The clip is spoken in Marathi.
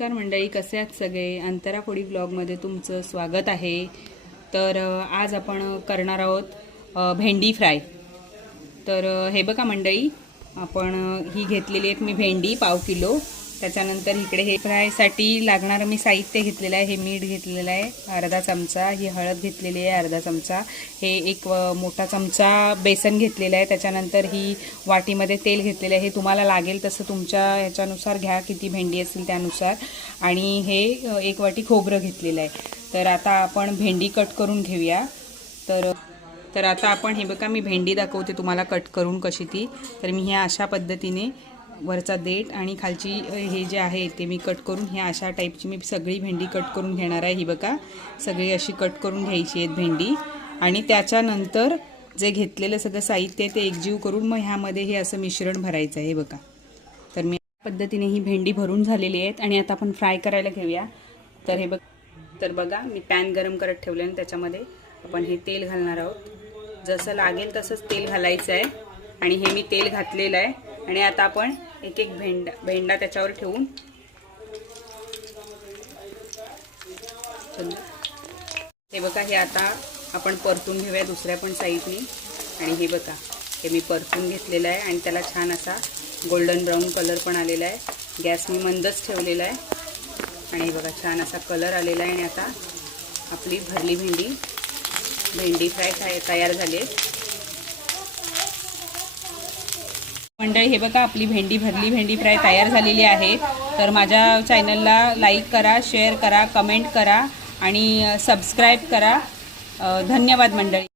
नमस्कार मंडळी, कसे आहात सगळे? अंतरा फूडी ब्लॉगमध्ये तुमचं स्वागत आहे। तर आज आपण करणार आहोत भेंडी फ्राय। तर हे बघा मंडळी, आपण ही घेतलेली आहे मी भेंडी पाव किलो। त्याच्यानंतर इकडे हे फ्रायसाठी लागणारं मी साहित्य घेतलेलं आहे। हे मीठ घेतलेलं आहे अर्धा चमचा, ही हळद घेतलेली आहे अर्धा चमचा, हे एक मोठा चमचा बेसन घेतलेला आहे। त्याच्यानंतर ही वाटीमध्ये तेल घेतलेलं आहे। हे तुम्हाला लागेल तसं तुमच्या ह्याच्यानुसार घ्या, किती भेंडी असेल त्यानुसार। आणि हे एक वाटी खोबरं घेतलेलं आहे। तर आता आपण भेंडी कट करून घेऊया। तर आता आपण हे बघा, मी भेंडी दाखवते तुम्हाला कट करून कशी ती। तर मी ह्या अशा पद्धतीने वरचा देठ आणि खालची हे जे आहे ते मी कट करून ह्या अशा टाईपची मी सगळी भेंडी कट करून घेणार आहे। ही बघा, सगळी अशी कट करून घ्यायची आहे भेंडी। आणि त्याच्यानंतर जे घेतलेलं सगळं साहित्य ते एकजीव करून मग ह्यामध्ये हे असं मिश्रण भरायचं आहे। बघा, तर मी पद्धतीने ही भेंडी भरून झालेली आहेत आणि आता आपण फ्राय करायला घेऊया। तर बघा, मी पॅन गरम करत ठेवले आणि त्याच्यामध्ये आपण हे तेल घालणार आहोत। जसं लागेल तसंच तेल घालायचं आहे आणि हे मी तेल घातलेलं आहे। आणि आता आपण एक एक भेंडा त्याच्यावर ठेवून हे बघा, हे आता आपण परतून घेऊया दुसऱ्या पण साईडनी। आणि हे बघा, हे मी परतून घेतलेलं आहे आणि त्याला छान असा गोल्डन ब्राऊन कलर पण आलेला आहे। गॅस मी मंदच ठेवलेला आहे आणि हे बघा, छान असा कलर आलेला आहे। आणि आता आपली भरली भेंडी फ्राय तयार झाली आहे मंडळी। हे बघा, आपली भरली भेंडी फ्राय तयार झालेली आहे। तर माझ्या चॅनलला लाईक करा, शेअर करा, कमेंट करा आणि सबस्क्राईब करा। धन्यवाद मंडळी।